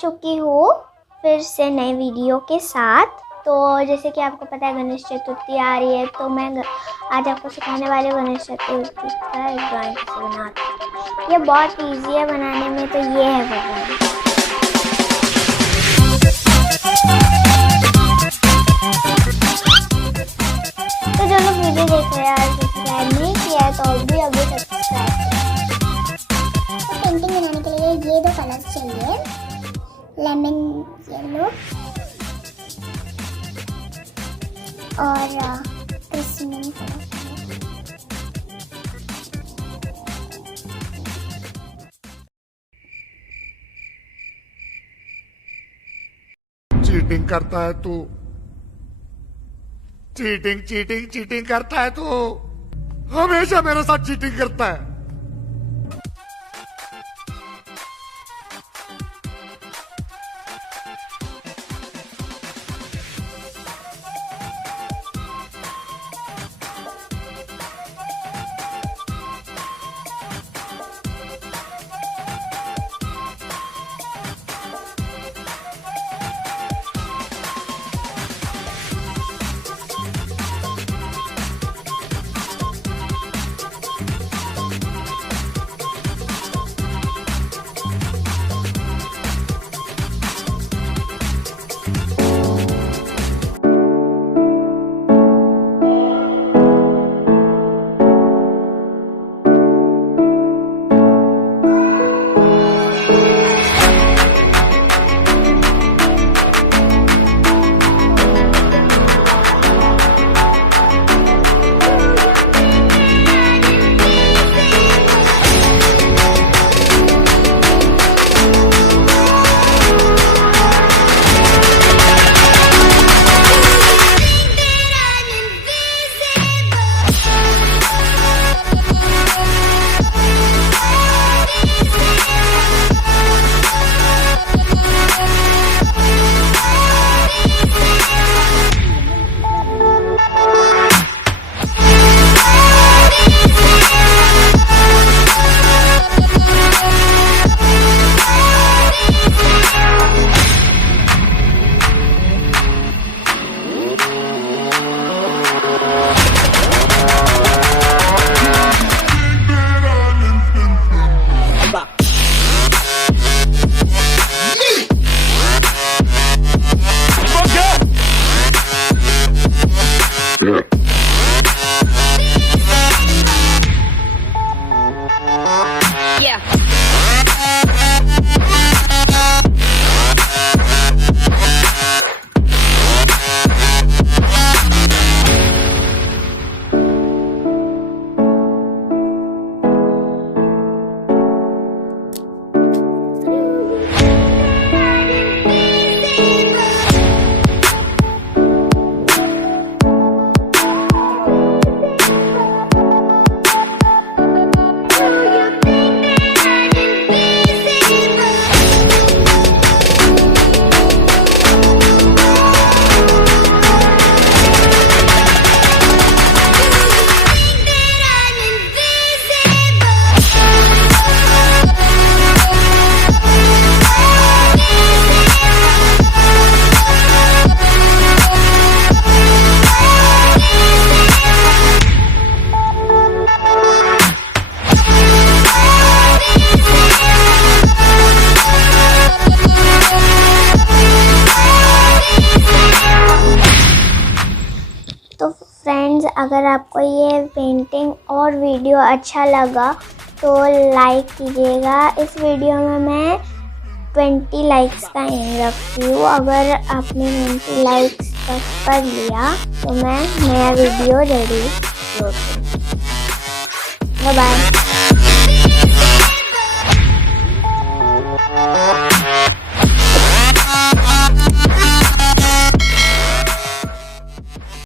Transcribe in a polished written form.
चुकी हूँ फिर से नए वीडियो के साथ। तो जैसे कि आपको पता है गणेश चतुर्थी आ रही है, तो मैं आज आपको सिखाने वाली हूँ गणेश चतुर्थी का एक ड्राइंग कैसे बनाते हैं। ये बहुत इजी है बनाने में, तो ये है वो ड्राइंग। तो जो लोग वीडियो देख रहे हैं सब्सक्राइब नहीं किया है तो अभी सब्सक्राइब करें। तो पेंटिंग बनाने के लिए ये दो कलर्स चाहिए, लेमन येलो और क्रिस्मस कलर। चीटिंग करता है तू, चीटिंग करता है तू, हमेशा मेरे साथ चीटिंग करता है। तो फ्रेंड्स, अगर आपको ये पेंटिंग और वीडियो अच्छा लगा तो लाइक कीजिएगा। इस वीडियो में मैं 20 लाइक्स का एम रखती हूँ। अगर आपने 20 लाइक्स तक कर लिया तो मैं नया वीडियो जल्दी अपलोड करूँगी। Bye bye.